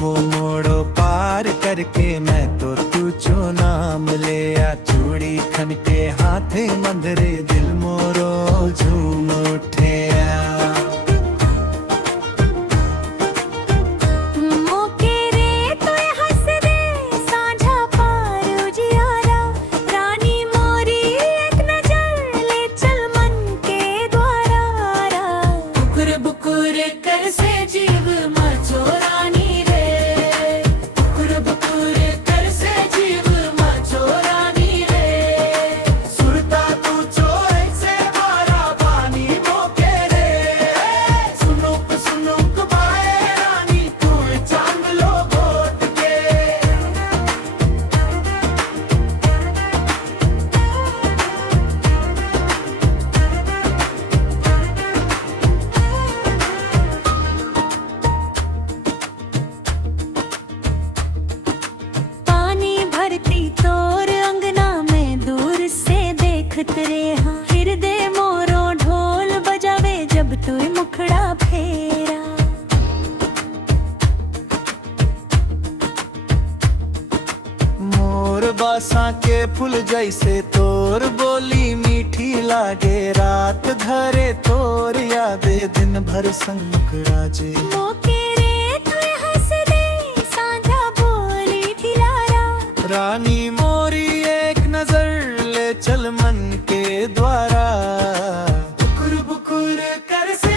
वो मोड़ो पार करके मैं तो तुझो नाम ले आ। चूड़ी खन के हाथे मंदरे दिल मोरो झूम उठे तोर अंगना में दूर से देखत रे हाँ। हृदय मोरो ढोल बजावे जब तू मुखड़ा फेरा। मोर बासा के फूल जैसे तोर बोली मीठी लागे। रात धरे तोर यादे दिन भर संग मुखड़ा जे। रानी मोरी एक नजर ले चल मन के द्वारा। बुकुर बुकुर कर से